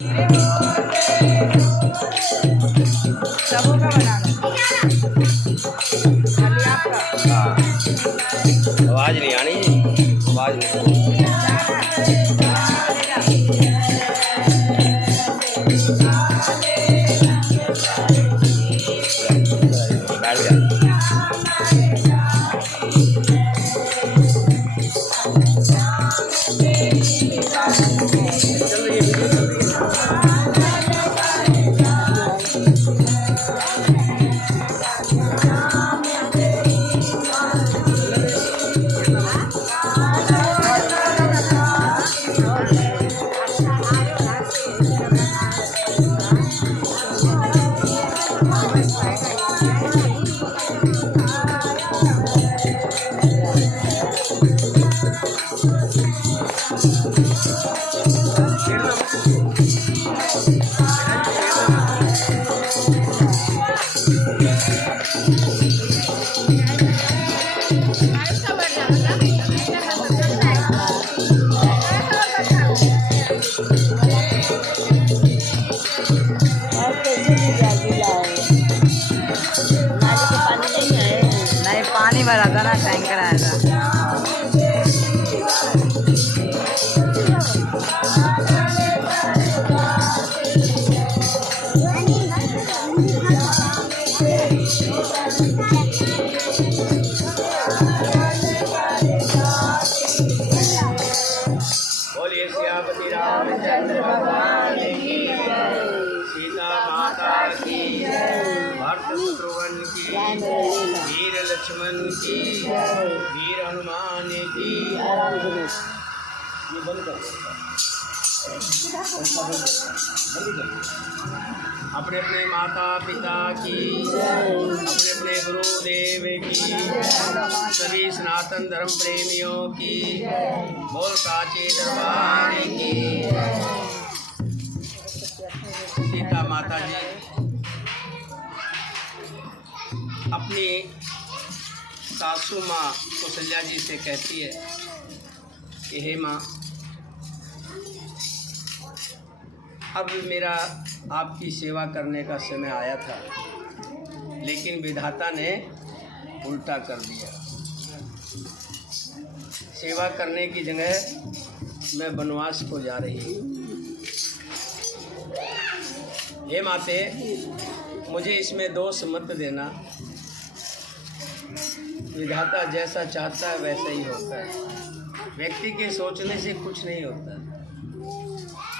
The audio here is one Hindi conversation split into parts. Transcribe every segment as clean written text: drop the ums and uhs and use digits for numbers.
सबों का बनाना खाली आपका। आवाज नहीं आनी, आवाज नहीं। बैठ जा। नहीं, पानी भरा था ना, टैंकर आया था। बोलिए सियापति रामचंद्र भगवान की जय, सीता माता की जय, भरत शत्रुघ्न की, वीर लक्ष्मण की, वीर हनुमान की। ये बंद कर। अपने अपने माता पिता की, अपने अपने गुरुदेव की, सभी सनातन धर्म प्रेमियों की, बोल साचे दरबार की। सीता माता जी अपनी सासू माँ कौशल्या जी से कहती है कि हे माँ, अब मेरा आपकी सेवा करने का समय आया था, लेकिन विधाता ने उल्टा कर दिया। सेवा करने की जगह मैं वनवास को जा रही हूँ। हे माते, मुझे इसमें दोष मत देना। विधाता जैसा चाहता है वैसा ही होता है। व्यक्ति के सोचने से कुछ नहीं होता,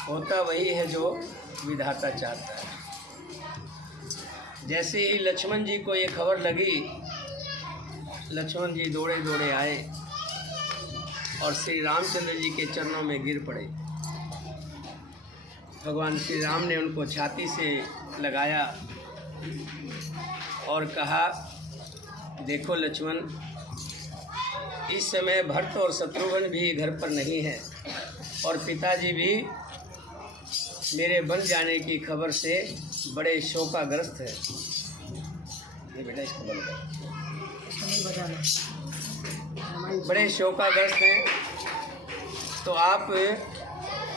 होता वही है जो विधाता चाहता है। जैसे ही लक्ष्मण जी को ये खबर लगी, लक्ष्मण जी दौड़े दौड़े आए और श्री रामचंद्र जी के चरणों में गिर पड़े। भगवान श्री राम ने उनको छाती से लगाया और कहा, देखो लक्ष्मण, इस समय भरत और शत्रुघ्न भी घर पर नहीं है और पिताजी भी मेरे बन जाने की खबर से बड़े शोकाग्रस्त है। ये बेटा इसको बंद कर। बड़े शोकाग्रस्त हैं, तो आप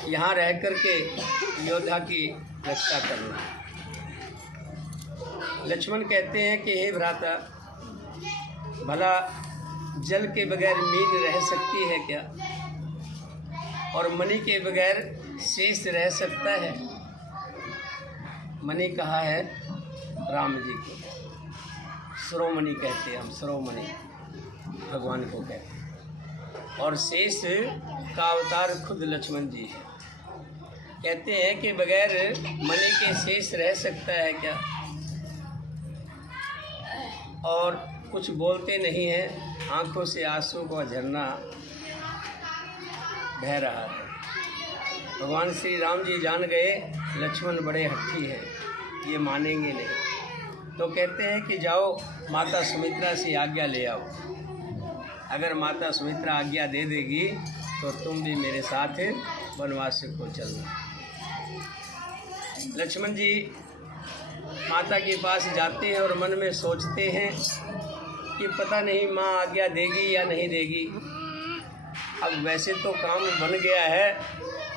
यहाँ रह कर के योद्धा की रक्षा करना। लक्ष्मण कहते हैं कि हे भ्राता, भला जल के बगैर मीन रह सकती है क्या, और मणि के बगैर शेष रह सकता है? मणि कहा है राम जी को, शिरोमणि कहते हैं हम, शिरोमणि भगवान को कहते हैं, और शेष का अवतार खुद लक्ष्मण जी है। कहते हैं कि बगैर मणि के शेष रह सकता है क्या, और कुछ बोलते नहीं हैं, आंखों से आंसू का झरना बह रहा है। भगवान श्री राम जी जान गए लक्ष्मण बड़े हट्टी हैं, ये मानेंगे नहीं। तो कहते हैं कि जाओ माता सुमित्रा से आज्ञा ले आओ। अगर माता सुमित्रा आज्ञा दे देगी तो तुम भी मेरे साथ वनवास को चलना। लक्ष्मण जी माता के पास जाते हैं और मन में सोचते हैं कि पता नहीं माँ आज्ञा देगी या नहीं देगी। अब वैसे तो काम बन गया है,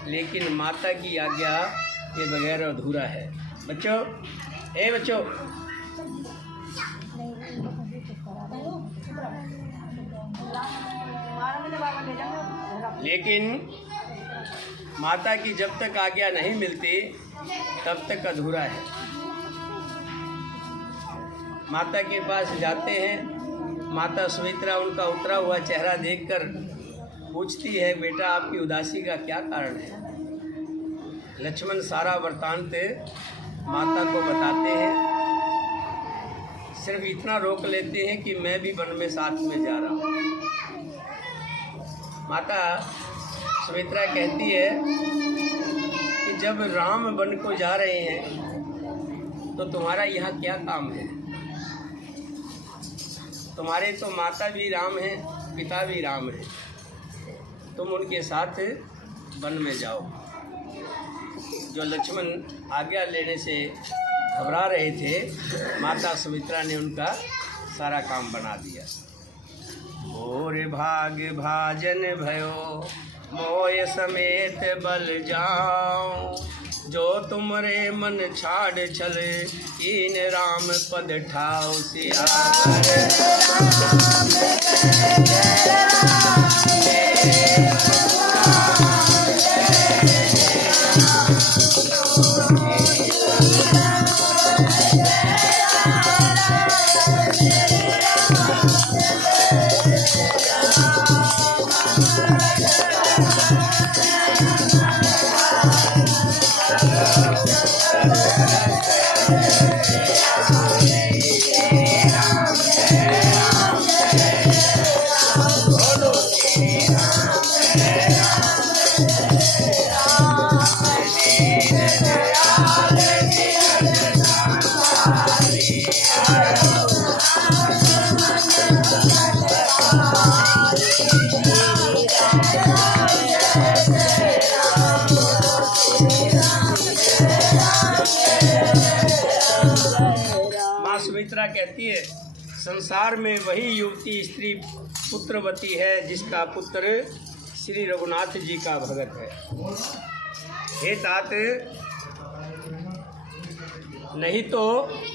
लेकिन माता की आज्ञा के बगैर अधूरा है। बच्चों, बच्चों, लेकिन माता की जब तक आज्ञा नहीं मिलती तब तक अधूरा है। माता के पास जाते हैं, माता सुमित्रा उनका उतरा हुआ चेहरा देखकर पूछती है, बेटा आपकी उदासी का क्या कारण है? लक्ष्मण सारा वृत्तांत माता को बताते हैं, सिर्फ इतना रोक लेते हैं कि मैं भी वन में साथ में जा रहा हूँ। माता सुमित्रा कहती है कि जब राम वन को जा रहे हैं तो तुम्हारा यहाँ क्या काम है? तुम्हारे तो माता भी राम है, पिता भी राम है, तुम उनके साथ वन में जाओ। जो लक्ष्मण आज्ञा लेने से घबरा रहे थे, माता सुमित्रा ने उनका सारा काम बना दिया। और भाग भाजन भयो मोय समेत बल जाऊं, जो तुमरे मन छाड़ चले इन राम पद ठाओ सियावर। सुमित्रा कहती है, संसार में वही युवती स्त्री पुत्रवती है जिसका पुत्र श्री रघुनाथ जी का भगत है। हे तात, नहीं तो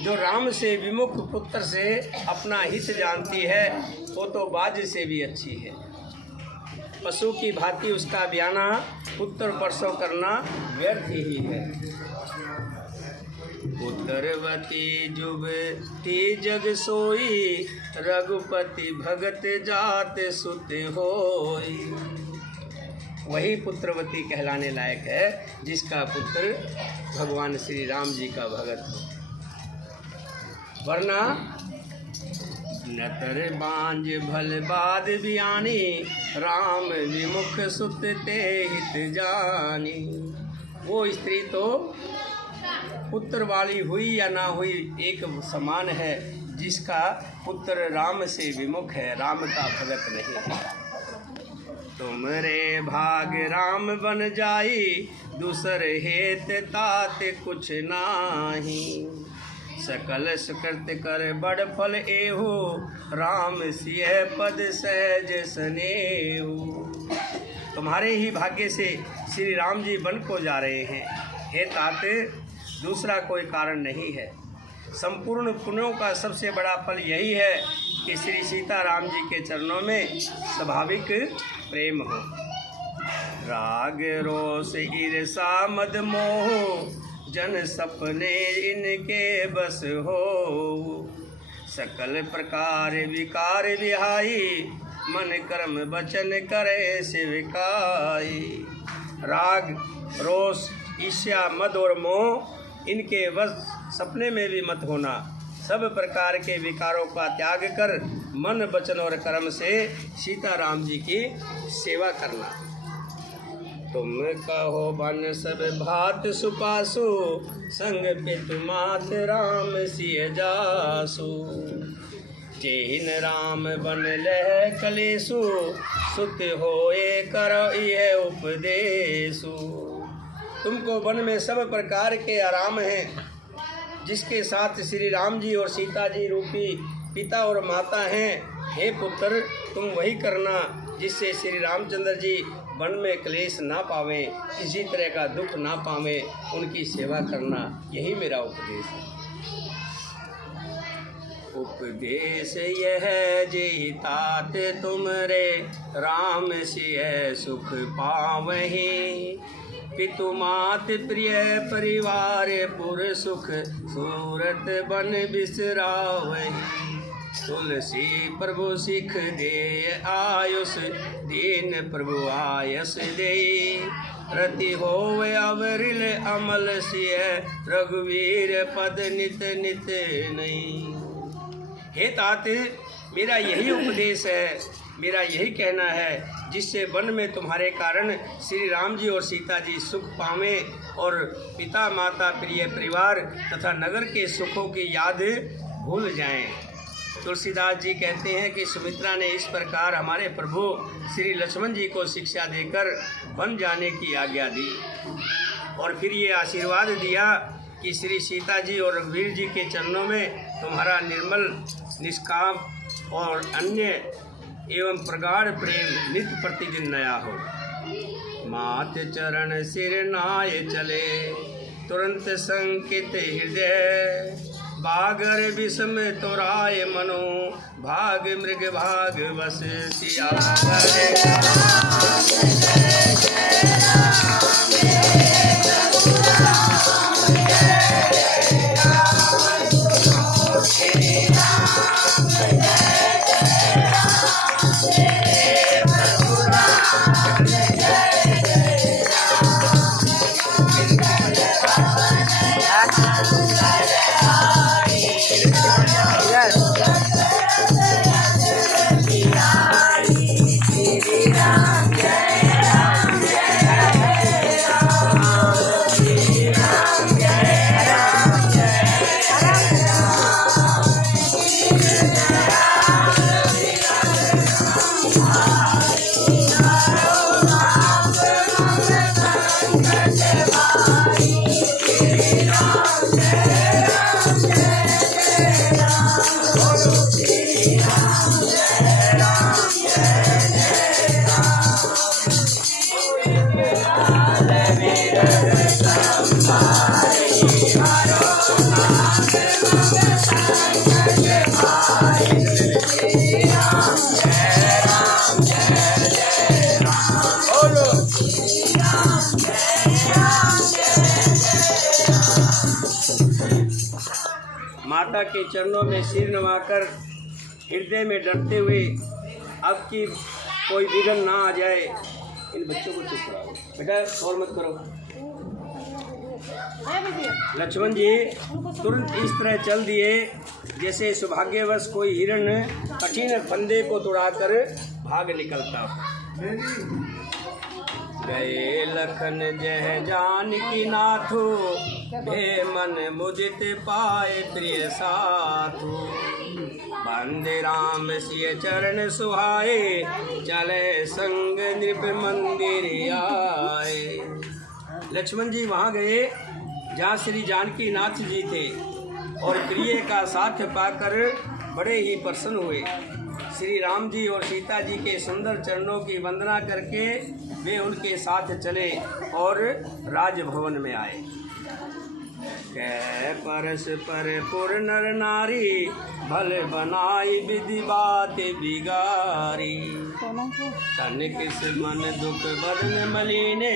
जो राम से विमुख पुत्र से अपना हित जानती है वो तो बाज से भी अच्छी है। पशु की भांति उसका ब्याना पुत्र प्रसव करना व्यर्थ ही है। पुत्रवती जुबती जग सोई, रघुपति भगत जात सुत होई। वही पुत्रवती कहलाने लायक है जिसका पुत्र भगवान श्री राम जी का भगत हो। वरना नतर बांझ भल बाद बियानी, राम विमुख सुत ते हित जानी। वो स्त्री तो पुत्र वाली हुई या ना हुई एक समान है, जिसका पुत्र राम से विमुख है, राम का भगत नहीं है। तुमरे भाग राम बन जाई, दूसर हेत तात कुछ नाही। सकल सुकृत कर बड़ फल एहु, राम सिय पद सहज स्नेहु। तुम्हारे ही भाग्य से श्री राम जी वन को जा रहे हैं। हे तात, दूसरा कोई कारण नहीं है। संपूर्ण पुण्यों का सबसे बड़ा फल यही है कि श्री सीता राम जी के चरणों में स्वाभाविक प्रेम हो। राग रोष ईर्षा मद मोह, जन सपने इनके बस हो। सकल प्रकार विकार विहाई, मन कर्म वचन करे सेविकाई। राग रोष ईर्ष्या मद और मोह, इनके वश सपने में भी मत होना। सब प्रकार के विकारों का त्याग कर मन वचन और कर्म से सीता राम जी की सेवा करना। तुम कहो बन सब भात सुपासु, संग पितु मात राम सिय जासु। जेहिन राम बन लह कलेसु, सुत होए करो यह उपदेसु। तुमको वन में सब प्रकार के आराम हैं, जिसके साथ श्री राम जी और सीता जी रूपी पिता और माता हैं। हे पुत्र, तुम वही करना जिससे श्री रामचंद्र जी वन में क्लेश ना पावें, किसी तरह का दुख ना पावें, उनकी सेवा करना, यही मेरा उपदेश है। उपदेश यह जेहि तात तुमरे, राम सिय सुख पावहीं। पितु मात प्रिय परिवार, पुर सुख सूरत बन बिसरावहीं। तुलसी प्रभु सिख दे आयुष, दीन प्रभु आयस दे। रति होवे अवरिल अमल सिय, रघुवीर पद नित नित नहीं। हे तात, मेरा यही उपदेश है, मेरा यही कहना है, जिससे वन में तुम्हारे कारण श्री राम जी और सीता जी सुख पावें और पिता माता प्रिय परिवार तथा नगर के सुखों की याद भूल जाएं। तुलसीदास जी कहते हैं कि सुमित्रा ने इस प्रकार हमारे प्रभु श्री लक्ष्मण जी को शिक्षा देकर वन जाने की आज्ञा दी और फिर ये आशीर्वाद दिया कि श्री सीता जी और रघुवीर जी के चरणों में तुम्हारा निर्मल, निष्काम और अन्य एवं प्रगाढ़ प्रेम नित्य प्रतिदिन नया हो। मात चरण सिर नाय चले, तुरंत संकित हृदय। बागर विषम तोराय मनो, भाग मृग भाग बस सियावर। माता के चरणों में सिर नवाकर हृदय में डरते हुए अब की कोई विघ्न ना आ जाए। इन बच्चों को चुप कराओ बेटा, और मत करो। लक्ष्मण जी तुरंत इस तरह चल दिए जैसे सौभाग्यवश कोई हिरण कठिन फंदे को तोड़ाकर भाग निकलता हो। गए लखन जह जानकी नाथो, हे मन मुदित पाए प्रिय साथो। बंदे राम सिय चरण सुहाए, चले संग नृप मंदिर आए। लक्ष्मण जी वहाँ गए जहाँ श्री जानकी नाथ जी थे और प्रिय का साथ पाकर बड़े ही प्रसन्न हुए। श्री राम जी और सीता जी के सुंदर चरणों की वंदना करके वे उनके साथ चले और राजभवन में आए। कह परस पर पुर नर नारी, भले बनाई विधि बात बिगारी। तन किस मन दुख बदन मलीने,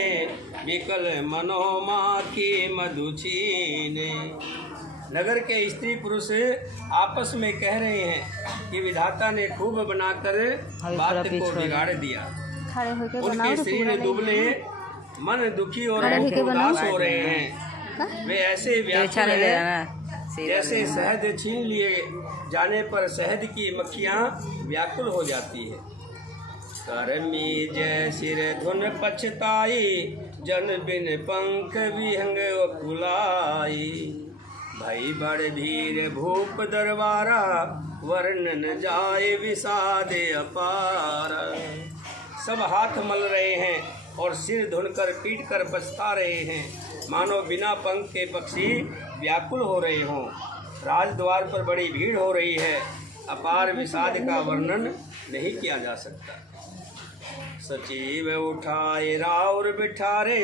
विकल मनोमा की मधु छीने। नगर के स्त्री पुरुष आपस में कह रहे हैं कि विधाता ने खूब बनाकर बात को बिगाड़ दिया। उनके शरीर दुबले, मन दुखी और उदास हो रहे हैं। वे ऐसे व्याकुल हैं जैसे शहद छीन लिए जाने पर शहद की मक्खियाँ व्याकुल हो जाती है। करमी जय सिर धुन पछताई, जन बिन पंख विहंग कुलाई। भई बड़ धीर भूप दरबारा, वर्णन जाए विषाद अपार। सब हाथ मल रहे हैं और सिर धुनकर पीट कर पछता रहे हैं, मानो बिना पंख के पक्षी व्याकुल हो रहे हों। राजद्वार पर बड़ी भीड़ हो रही है, अपार विषाद का वर्णन नहीं किया जा सकता। सचिव उठाए राउर बिठारे,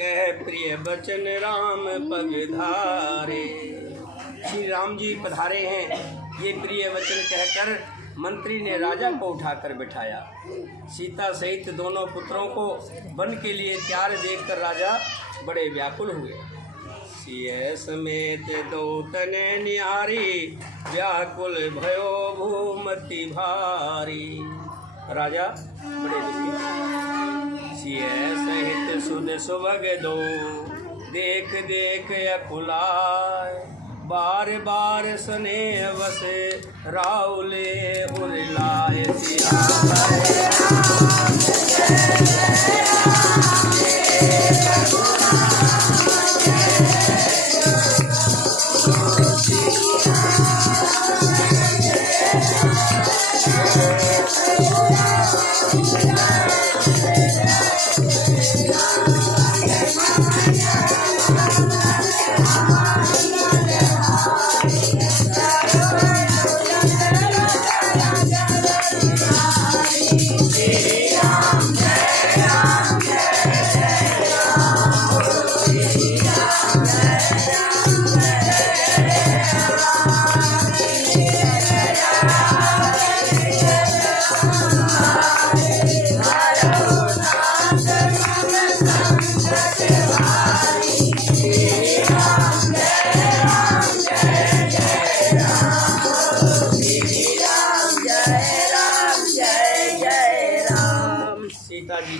कह प्रिय बचन राम पगधारे। श्री राम जी पधारे हैं, ये प्रिय वचन कहकर मंत्री ने राजा को उठाकर बिठाया। सीता सहित दोनों पुत्रों को वन के लिए तैयार देखकर राजा बड़े व्याकुल हुए। सिय समेत दो तने निहारी, व्याकुल भयो भूमति भारी। राजा बड़े दुखी। सिय सहित सुध सुभग दो, देख देख अकुलाय। बार बार स्नेह वसे, राउले उरलाए।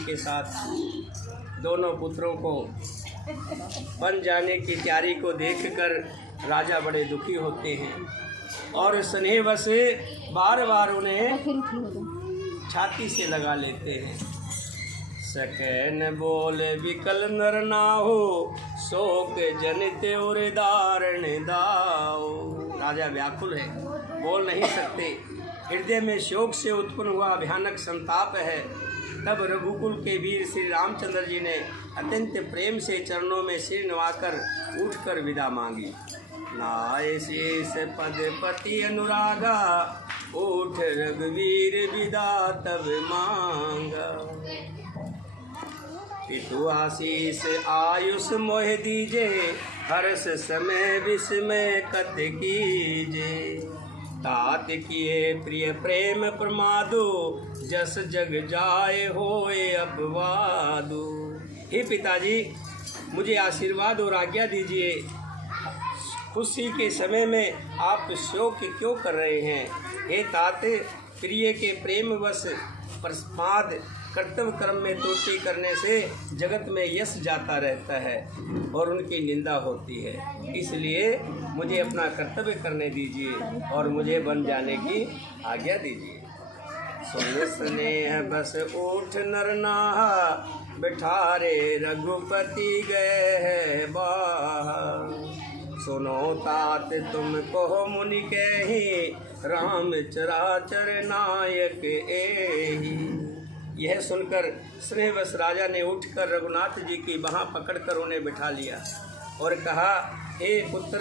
के साथ दोनों पुत्रों को बन जाने की तैयारी को देखकर राजा बड़े दुखी होते हैं और स्नेहवश बार बार उन्हें छाती से लगा लेते हैं। सकैन बोले विकल नर नाहो, शोक जनित और दारण दाओ। राजा व्याकुल है, बोल नहीं सकते, हृदय में शोक से उत्पन्न हुआ भयानक संताप है। तब रघुकुल के वीर श्री रामचंद्र जी ने अत्यंत प्रेम से चरणों में सिर नवाकर उठकर विदा मांगी। नाय शेष पद पति अनुरागा, उठ रघुवीर विदा तब मांगा। पितु आशीष आयुष मोह दीजे, हर्ष समय विस्मय कत कीजे। तात किए प्रिय प्रेम प्रमादो, जस जग जाए होए अपवादो। हे पिताजी, मुझे आशीर्वाद और आज्ञा दीजिए। खुशी के समय में आप शोक क्यों कर रहे हैं? हे तात, प्रिय के प्रेमवश प्रमाद कर्तव्य कर्म में त्रुटि करने से जगत में यश जाता रहता है और उनकी निंदा होती है। इसलिए मुझे अपना कर्तव्य करने दीजिए और मुझे बन जाने की आज्ञा दीजिए। सुन स्नेह बस उठ नर नाहा, बिठारे रघुपति गए है बाहर। सुनो तात तुम कहो मुनि कही, राम चराचर नायक एहि। यह सुनकर स्नेहवश राजा ने उठकर रघुनाथ जी की बाँह पकड़कर उन्हें बिठा लिया और कहा, हे पुत्र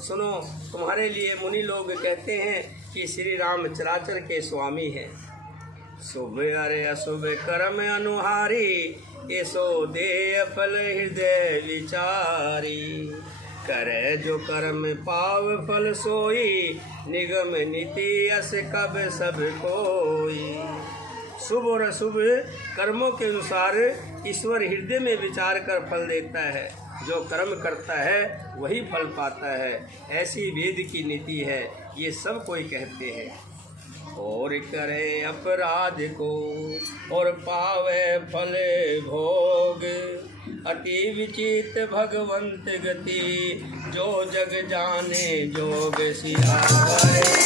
सुनो, तुम्हारे लिए मुनि लोग कहते हैं कि श्री राम चराचर के स्वामी हैं। शुभ अरे अशुभ कर्म अनुहारी, ऐसो दे फल हृदय विचारी। करे जो कर्म पाव फल सोई, निगम नीति अस कब सब कोई। शुभ और अशुभ कर्मों के अनुसार ईश्वर हृदय में विचार कर फल देता है। जो कर्म करता है वही फल पाता है, ऐसी वेद की नीति है, ये सब कोई कहते हैं। और करे अपराध को और पावे फल भोग, अति विचित भगवंत गति, जो जग जाने जोग सियावर।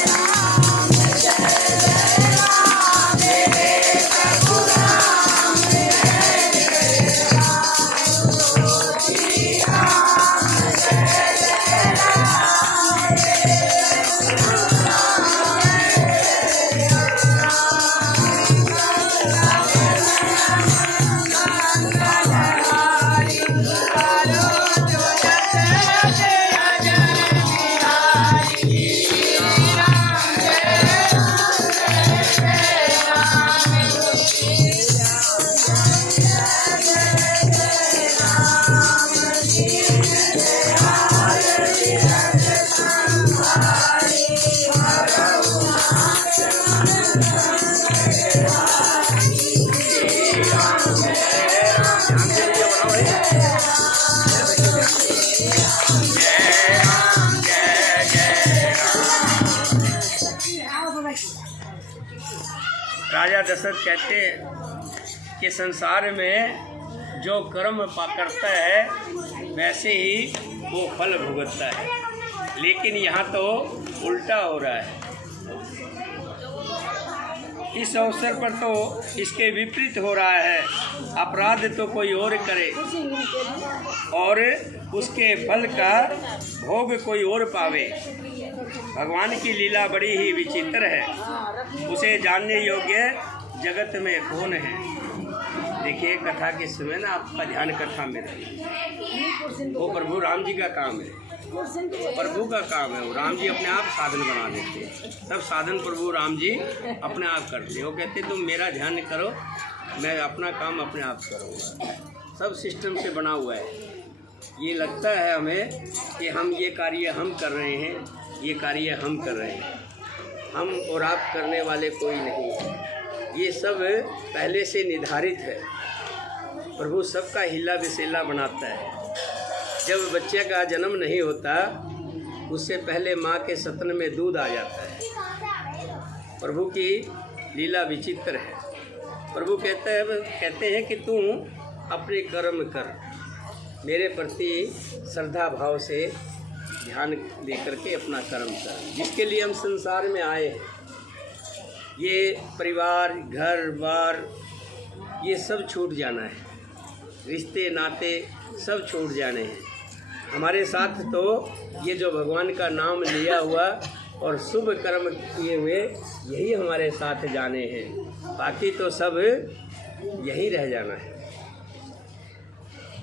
राजा दशरथ कहते हैं कि संसार में जो कर्म करता है वैसे ही वो फल भुगतता है, लेकिन यहाँ तो उल्टा हो रहा है। इस अवसर पर तो इसके विपरीत हो रहा है। अपराध तो कोई और करे और उसके फल का भोग कोई और पावे। भगवान की लीला बड़ी ही विचित्र है, उसे जानने योग्य जगत में कौन है। देखिए कथा के समय ना आपका ध्यान कथा में रहे, वो प्रभु राम जी का काम है, प्रभु का काम है। वो राम जी अपने आप साधन बना देते हैं, सब साधन प्रभु राम जी अपने आप करते हैं। वो कहते तुम मेरा ध्यान करो, मैं अपना काम अपने आप करूँगा। सब सिस्टम से बना हुआ है। ये लगता है हमें कि हम ये कार्य हम कर रहे हैं, ये कार्य हम कर रहे हैं, हम और आप करने वाले कोई नहीं। ये सब पहले से निर्धारित है। प्रभु सबका हिला विसेला बनाता है। जब बच्चे का जन्म नहीं होता उससे पहले माँ के सतन में दूध आ जाता है। प्रभु की लीला विचित्र है। प्रभु कहते हैं कि तू अपने कर्म कर, मेरे प्रति श्रद्धा भाव से ध्यान दे करके अपना कर्म कर, जिसके लिए हम संसार में आए हैं। ये परिवार, घर बार, ये सब छूट जाना है, रिश्ते नाते सब छूट जाने हैं। हमारे साथ तो ये जो भगवान का नाम लिया हुआ और शुभ कर्म किए हुए यही हमारे साथ जाने हैं, बाकी तो सब यहीं रह जाना है।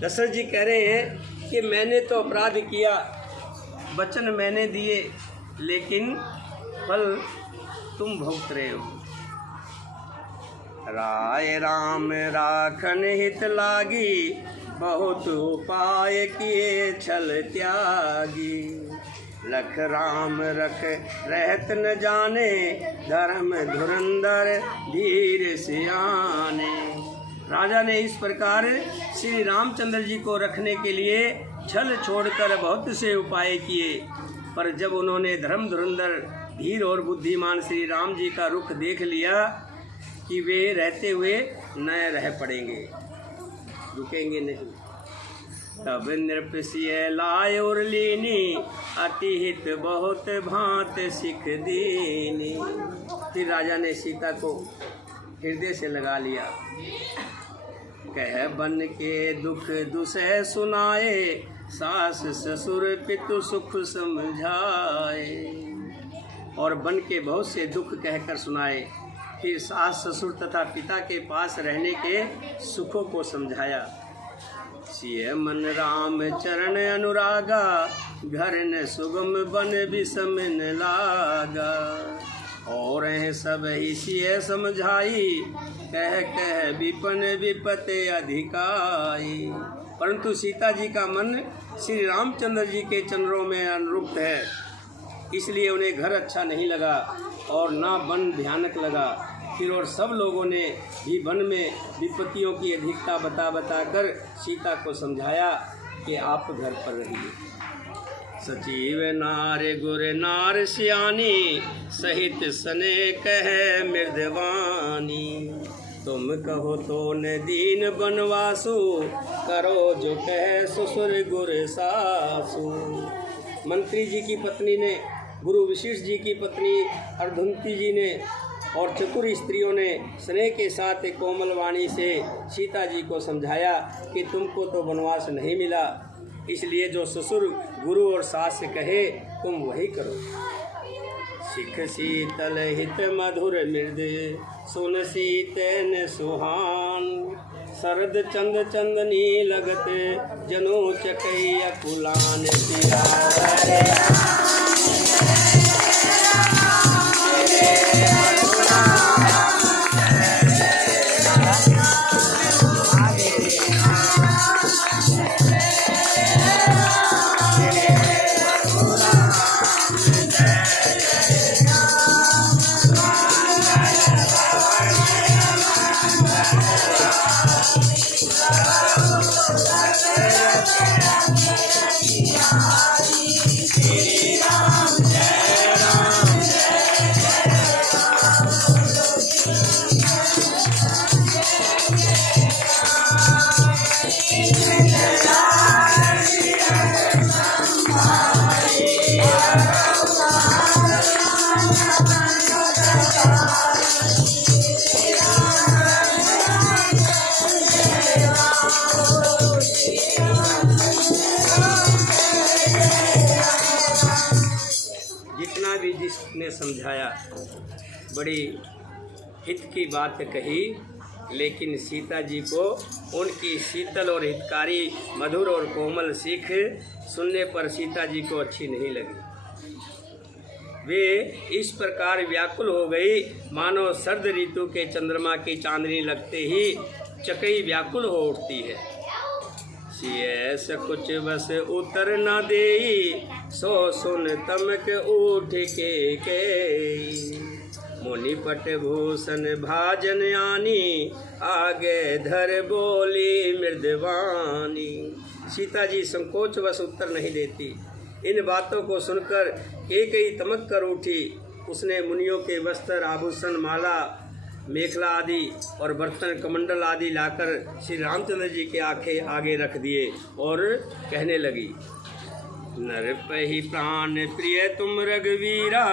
दशरथ जी कह रहे हैं कि मैंने तो अपराध किया, वचन मैंने दिए, लेकिन फल तुम भुगत रहे हो। राय राम राखन हित लागी, बहुत उपाय किए छल त्यागी। लख राम रख रहत न जाने, धर्म धुरंधर धीर सियाने। राजा ने इस प्रकार श्री रामचंद्र जी को रखने के लिए छल छोड़कर बहुत से उपाय किए, पर जब उन्होंने धर्म धुरंधर धीर और बुद्धिमान श्री राम जी का रुख देख लिया कि वे रहते हुए न रह पड़ेंगे, रुकेंगे नहीं, तब नृपसिय लाय और लीनी, अति हित बहुत भांत सिख दीनी। फिर राजा ने सीता को हृदय से लगा लिया। कह बन के दुख दुसह सुनाए, सास ससुर पितु सुख समझाए। और बन के बहुत से दुख कहकर सुनाए, फिर सास ससुर तथा पिता के पास रहने के सुखों को समझाया। सिय मन राम चरण अनुरागा, घर न सुगम बन विषम न लागा। और सब ही सिय समझाई, कह कह विपन विपते अधिकाई। परंतु सीता जी का मन श्री रामचंद्र जी के चरणों में अनुरुक्त है, इसलिए उन्हें घर अच्छा नहीं लगा और ना वन भयानक लगा। फिर और सब लोगों ने भी वन में विपत्तियों की अधिकता बता कर सीता को समझाया कि आप घर पर रहिए। सचिव नार गुर नार सियानी, सहित सने कह मृदवानी। तुम कहो तो न दीन बनवासु, करो जो कह ससुर गुर सासु। मंत्री जी की पत्नी ने, गुरु वशिष्ठ जी की पत्नी अर्धुंती जी ने और चतुर स्त्रियों ने स्नेह के साथ कोमल वाणी से सीता जी को समझाया कि तुमको तो वनवास नहीं मिला, इसलिए जो ससुर गुरु और सास से कहे तुम वही करो। सिख शीतल हित मधुर मृद, सुन सीतन सुहान। शरद चंद चंदनी लगत, जनु चकैया कुलान। Shri Ram यहाँ भी जिसने समझाया बड़ी हित की बात कही, लेकिन सीता जी को उनकी शीतल और हितकारी मधुर और कोमल सीख सुनने पर सीता जी को अच्छी नहीं लगी। वे इस प्रकार व्याकुल हो गई मानो सर्द ऋतु के चंद्रमा की चांदनी लगते ही चकई व्याकुल हो उठती है। सियस कुछ बस उतर न देई, सो सुन तमक उठ के मुनि पट भूषण भाजन आनी, आगे धर बोली मृदवानी। सीता जी संकोच बस उत्तर नहीं देती। इन बातों को सुनकर कैकेयी तमक कर उठी। उसने मुनियों के वस्त्र, आभूषण, माला, मेखला आदि और बर्तन, कमंडल आदि लाकर श्री रामचंद्र जी के आगे रख दिए और कहने लगी, नरपहि प्राण प्रिय तुम रघुवीरा,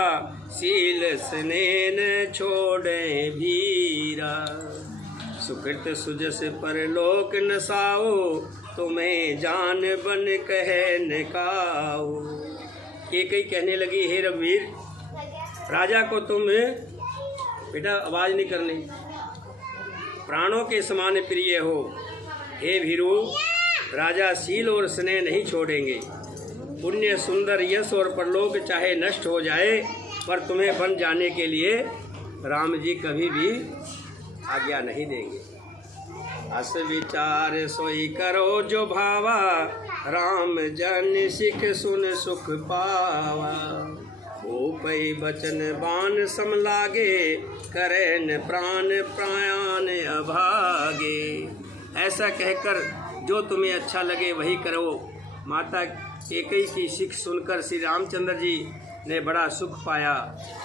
शील स्नेह छोड़े भीरा। सुकृत सुजस परलोक नसाओ, तुम्हें जान बन कहे न काओ। कैकेयी कहने लगी, हे रघुवीर, राजा को तुम, बेटा आवाज़ नहीं करनी, प्राणों के समान प्रिय हो। हे भीरू, राजा शील और स्नेह नहीं छोड़ेंगे। पुण्य, सुंदर, यश और परलोक चाहे नष्ट हो जाए, पर तुम्हें बन जाने के लिए राम जी कभी भी आज्ञा नहीं देंगे। अस विचार सोई करो जो भावा, राम जन सिख सुन सुख पावा। ऊपई बचन बाण सम लागे, करें प्राण प्राण अभागे। ऐसा कहकर जो तुम्हें अच्छा लगे वही करो। माता कैकेयी की शिख सुनकर श्री रामचंद्र जी ने बड़ा सुख पाया,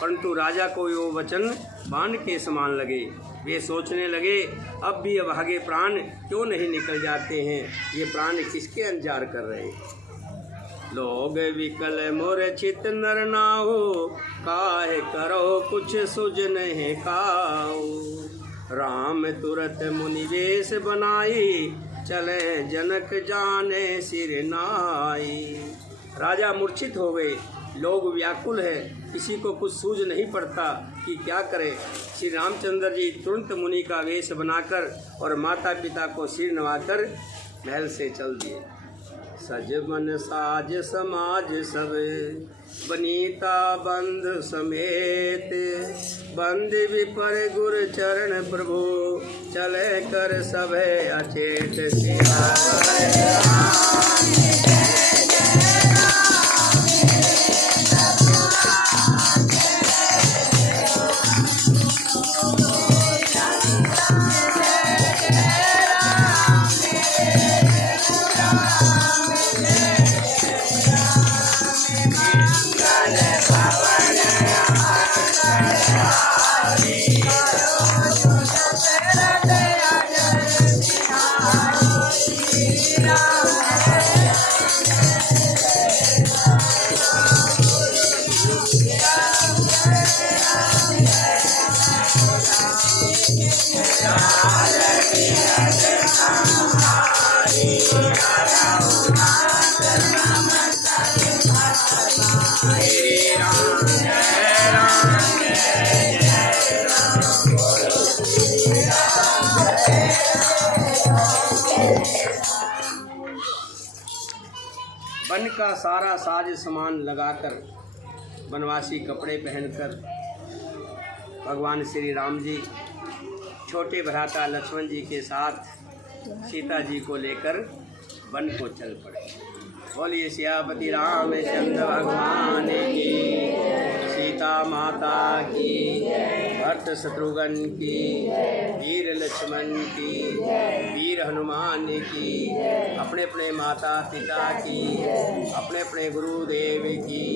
परंतु राजा को वो वचन बाण के समान लगे। वे सोचने लगे, अब भी अभागे प्राण क्यों नहीं निकल जाते हैं, ये प्राण किसके अंजार कर रहे हैं। लोग विकल मूर्छित नर नाहु, काहे करो कुछ सुझ नहीं काऊ। राम तुरत मुनि वेश बनाई, चले जनक जाने सिर नाई। राजा मूर्छित हो गए, लोग व्याकुल है, किसी को कुछ सूझ नहीं पड़ता कि क्या करे। श्री रामचंद्र जी तुरंत मुनि का वेश बनाकर और माता पिता को सिर नवाकर महल से चल दिए। सज मन साज समाज सब, बनीता बंध समेत। बंद विपर गुर चरण प्रभु, चले कर सभे अचेत। वन का सारा साज सामान लगाकर, वनवासी कपड़े पहनकर भगवान श्री राम जी छोटे भ्राता लक्ष्मण जी के साथ सीता जी को लेकर वन को चल पड़े। बोलिए सियापति रामचंद्र भगवान की, सीता माता की, भरत शत्रुघ्न की, वीर लक्ष्मण की, वीर हनुमान की, अपने अपने माता पिता की, अपने अपने गुरुदेव की,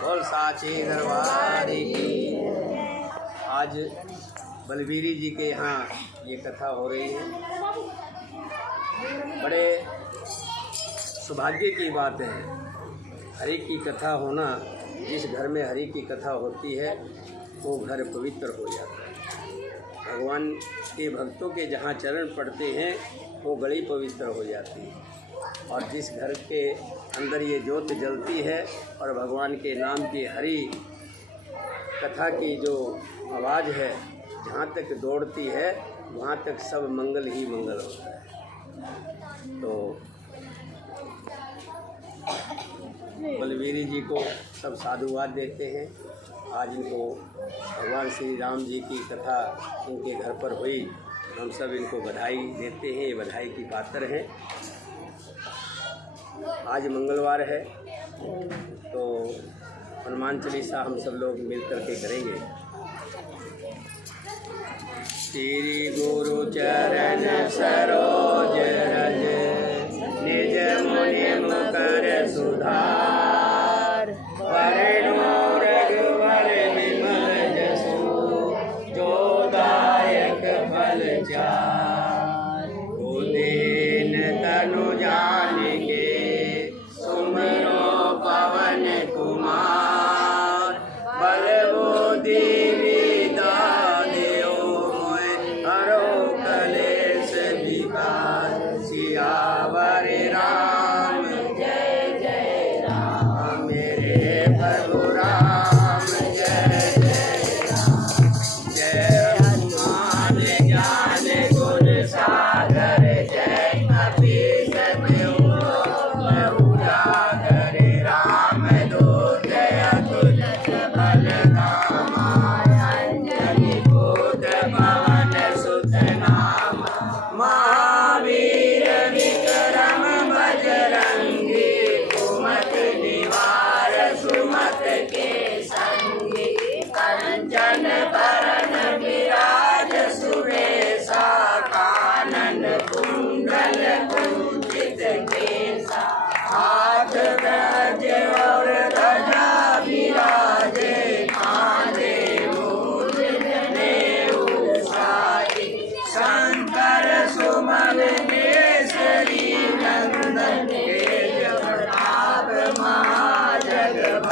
बोल साचे दरबार की। आज बलबीरी जी के यहाँ ये कथा हो रही है। बड़े सौभाग्य की बात है, हरि की कथा होना। जिस घर में हरि की कथा होती है वो घर पवित्र हो जाता है। भगवान के भक्तों के जहाँ चरण पड़ते हैं वो गली पवित्र हो जाती है। और जिस घर के अंदर ये ज्योत जलती है और भगवान के नाम की हरि कथा की जो आवाज़ है जहाँ तक दौड़ती है वहाँ तक सब मंगल ही मंगल होता है। तो बलवीरी जी को सब साधुवाद देते हैं। आज इनको भगवान श्री राम जी की कथा इनके घर पर हुई, हम सब इनको बधाई देते हैं, ये बधाई की पात्र हैं। आज मंगलवार है तो हनुमान चालीसा हम सब लोग मिल कर के करेंगे। श्री गुरु चरण सरोज रज निज मुनि मुकर सुधार, वरणो रघुवर विमल जसु जो दायक फल चार। उदीन तनु जानिके सुमिरो पवन कुमार, बल बुद्धि विद्या देओ मोहि हरो कलेश विकार। सियावर राम जय जय राम, मेरे प्रभु राम जय जय राम। जय हनुमान ज्ञान गुण सागर, जय कपीस तिहु लोक उजागर। राम दूत अतुलित बल धामा, अंजनी पुत्र पवन सुत नामा। महावीर विक्रम बजरंगी, कुमति निवार सुमत के संगी। कंचन बरन विराज सुरेशा, कानन कुंडल कुंचित केसा। हाथ गज और ध्वजा विराजे, कांधे मूल जनेऊ साई। शंकर सुमन केसरी नंदन, तेज प्रताप महाजगवंदन।